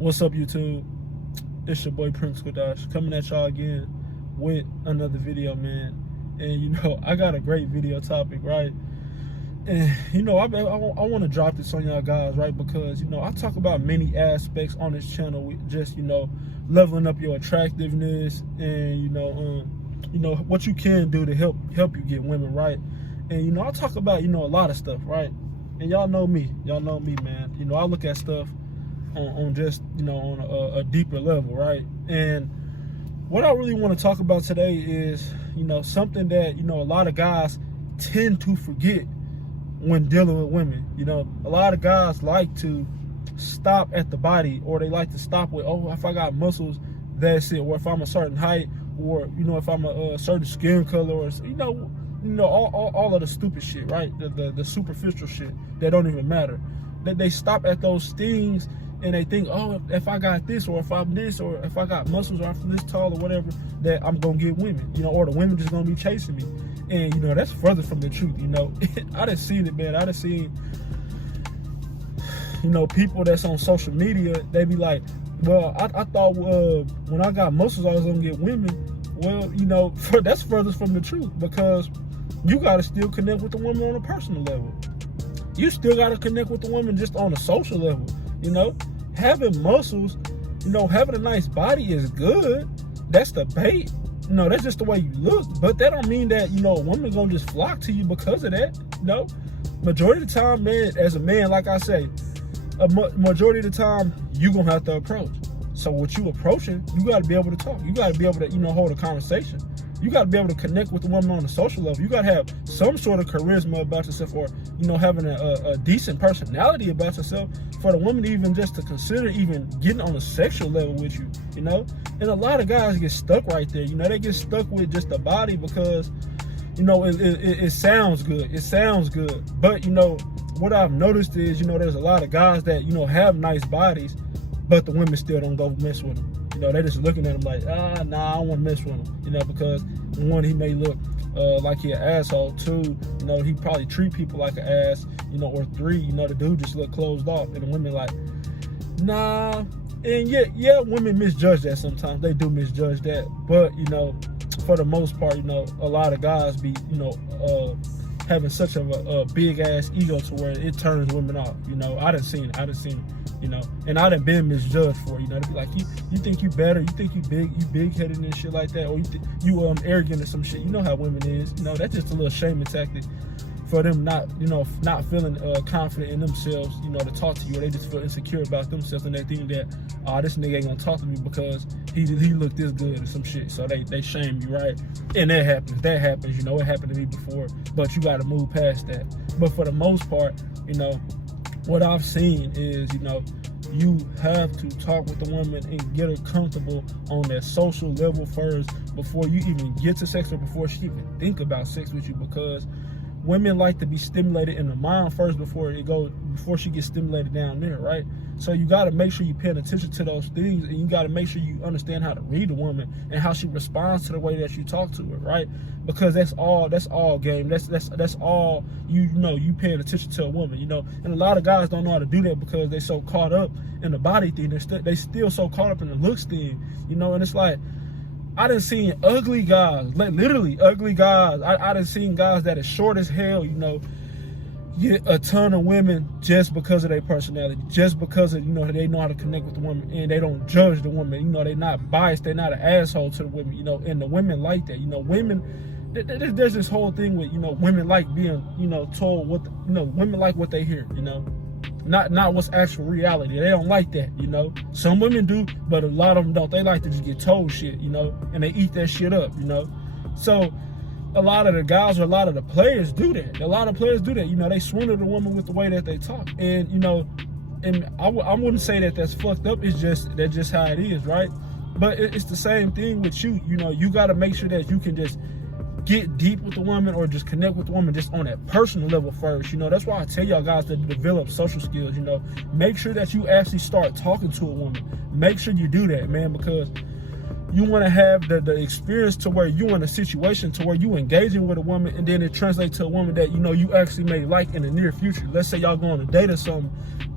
What's up, YouTube? It's your boy Prince Kodash coming at y'all again with another video, man. And I got a great video topic, right? And I want to drop this on y'all guys, right? Because I talk about many aspects on this channel with just leveling up your attractiveness and what you can do to help you get women, right? And I talk about a lot of stuff, right? And y'all know me, man. I look at stuff on just on a deeper level, right? And what I really want to talk about today is something that a lot of guys tend to forget when dealing with women. A lot of guys like to stop at the body, or they like to stop with, oh, if I got muscles, that's it, or if I'm a certain height, or if I'm a certain skin color, or all of the stupid shit, right? The superficial shit that don't even matter. They stop at those things and they think, oh, if I got this, or if I'm this, or if I got muscles, or I'm this tall, or whatever, that I'm gonna get women, or the women just gonna be chasing me. And that's further from the truth. I done seen it, man. I done seen people that's on social media, they be like, well, I thought when I got muscles I was gonna get women. Well, that's further from the truth, because you gotta still connect with the woman on a personal level. You still gotta connect with the woman just on a social level. Having muscles, having a nice body is good. That's the bait. That's just the way you look. But that don't mean that, a woman gonna just flock to you because of that. Majority of the time, man, as a man, like I say, majority of the time, you gonna have to approach. So what you approaching, you gotta be able to talk. You gotta be able to, hold a conversation. You gotta be able to connect with the woman on a social level. You gotta have some sort of charisma about yourself, or, having a decent personality about yourself for the woman even just to consider even getting on a sexual level with you, And a lot of guys get stuck right there. They get stuck with just the body because, it sounds good. It sounds good. But, what I've noticed is, there's a lot of guys that, have nice bodies, but the women still don't go mess with them. They're just looking at him like, nah, I don't want to mess with him. Because one, he may look like he an asshole. Two, he probably treat people like an ass. Or three, the dude just look closed off, and the women like, nah. And yeah, women misjudge that sometimes. They do misjudge that. But for the most part, a lot of guys be having such a big ass ego to where it turns women off. I done seen it. And I done been misjudged for it. To be like, you think you better, you think you big headed and shit like that, or you arrogant or some shit. How women is. That's just a little shaming tactic for them not feeling confident in themselves, to talk to you, or they just feel insecure about themselves, and they think that, this nigga ain't gonna talk to me because he looked this good or some shit. So they shame you, right? And that happens. It happened to me before, but you gotta move past that. But for the most part, what I've seen is, you have to talk with the woman and get her comfortable on that social level first before you even get to sex, or before she even think about sex with you, because women like to be stimulated in the mind first before she gets stimulated down there, right? So you got to make sure you're paying attention to those things, and you got to make sure you understand how to read a woman and how she responds to the way that you talk to her, right? Because that's all game. That's all you paying attention to a woman, And a lot of guys don't know how to do that because they're so caught up in the body thing. They still so caught up in the looks thing, And it's like, I done seen ugly guys, like literally ugly guys. I done seen guys that are short as hell, get a ton of women just because of their personality, just because of, they know how to connect with the woman, and they don't judge the woman. They're not biased. They're not an asshole to the women, and the women like that. Women, there's this whole thing with, women like being, told what, women like what they hear, Not what's actual reality. They don't like that, Some women do, but a lot of them don't. They like to just get told shit, and they eat that shit up, So a lot of the guys, or a lot of the players do that. A lot of players do that. They swindle the woman with the way that they talk. And, and I wouldn't say that that's fucked up. That's just how it is, right? But it's the same thing with you. You got to make sure that you can just get deep with the woman, or just connect with the woman just on that personal level first. That's why I tell y'all guys to develop social skills. Make sure that you actually start talking to a woman. Make sure you do that, man, because you want to have the experience to where you in a situation to where you engaging with a woman, and then it translates to a woman that you actually may like in the near future. Let's say y'all go on a date or something.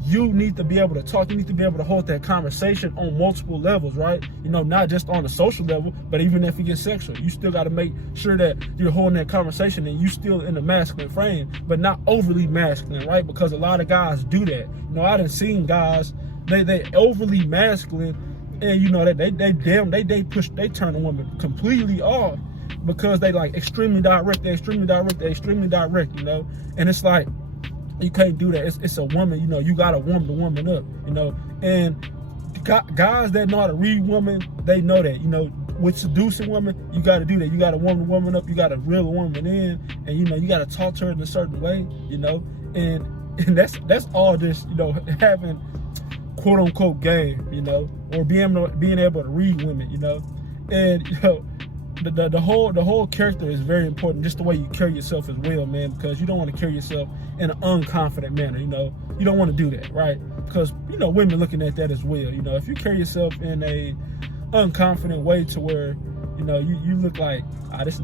You need to be able to talk. You need to be able to hold that conversation on multiple levels, right? Not just on the social level, but even if it gets sexual, you still got to make sure that you're holding that conversation and you still in the masculine frame, but not overly masculine, right? Because a lot of guys do that. I done seen guys, they overly masculine, and they turn a woman completely off because they like extremely direct, and it's like, you can't do that. It's a woman, you gotta warm the woman up, and guys that know how to read women, they know that, with seducing women, you gotta do that. You gotta warm the woman up, you gotta reel the woman in, and you gotta talk to her in a certain way, and that's all this, having quote unquote game, or being able to read women, and the whole character is very important, just the way you carry yourself as well, man, because you don't want to carry yourself in an unconfident manner, you don't want to do that, right? Because women looking at that as well, if you carry yourself in a unconfident way to where you look like,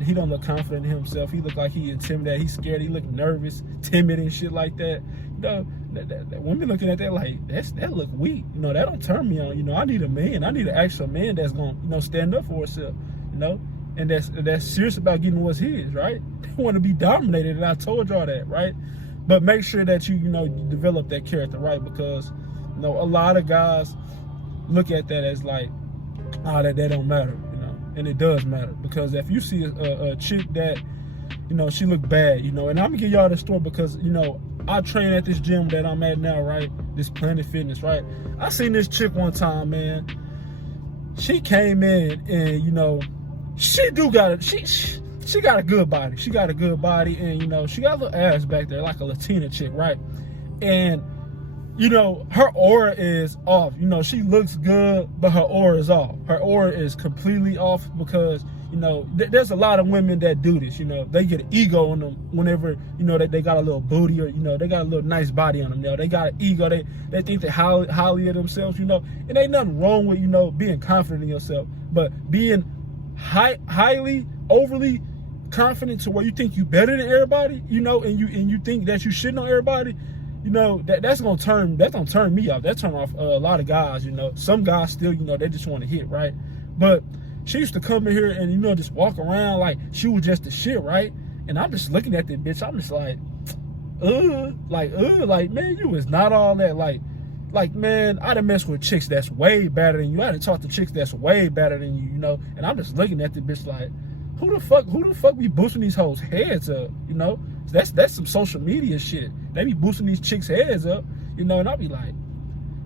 he don't look confident in himself, he look like he intimidated, he's scared, he look nervous, timid and shit like that, that women looking at that like, that look weak, that don't turn me on. I need a man, I need an actual man that's gonna stand up for himself, and that's serious about getting what's his, right? They want to be dominated, and I told y'all that, right? But make sure that you develop that character, right? Because a lot of guys look at that as like, that don't matter, and it does matter. Because if you see a chick that she look bad, and I'm gonna give y'all this story because I train at this gym that I'm at now, right? This Planet Fitness, right? I seen this chick one time, man. She came in and she got a good body. She got a good body, and she got a little ass back there, like a Latina chick, right? And her aura is off. She looks good, but her aura is off. Her aura is completely off because there's a lot of women that do this. They get an ego on them whenever that they got a little booty, or they got a little nice body on them. They got an ego. They think they highly of themselves. And ain't nothing wrong with being confident in yourself, but being highly, overly confident to where you think you better than everybody, and you think that you should know everybody, that's gonna turn me off. That turn off a lot of guys. Some guys still, they just want to hit, right? But she used to come in here and just walk around like she was just the shit, right? And I'm just looking at that bitch. I'm just like, man, you is not all that. Like, man, I done messed with chicks that's way better than you. I done talked to chicks that's way better than you, and I'm just looking at the bitch like, who the fuck be boosting these hoes' heads up, That's some social media shit. They be boosting these chicks' heads up, and I'll be like,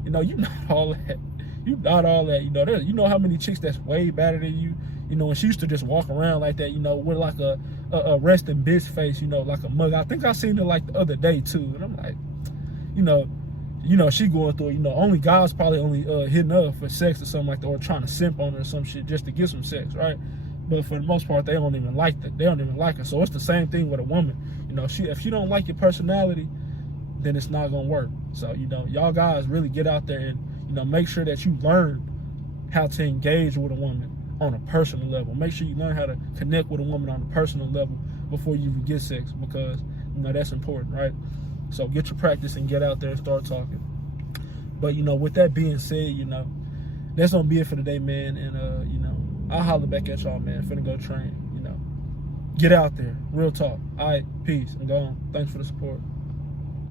you not all that. You not all that, you know how many chicks that's way better than you, and she used to just walk around like that, with like a resting bitch face, like a mug. I think I seen her like the other day too, and I'm like, she going through, only guys probably only hitting her for sex or something like that, or trying to simp on her or some shit just to get some sex, right? But for the most part, they don't even like that. They don't even like her. So it's the same thing with a woman. If she don't like your personality, then it's not gonna work. So y'all guys really get out there and make sure that you learn how to engage with a woman on a personal level. Make sure you learn how to connect with a woman on a personal level before you even get sex, because that's important, right? So get your practice and get out there and start talking. But with that being said, that's gonna be it for today, man. And I'll holler back at y'all, man. Finna go train. Get out there, real talk. All right, peace. I'm gone. Thanks for the support.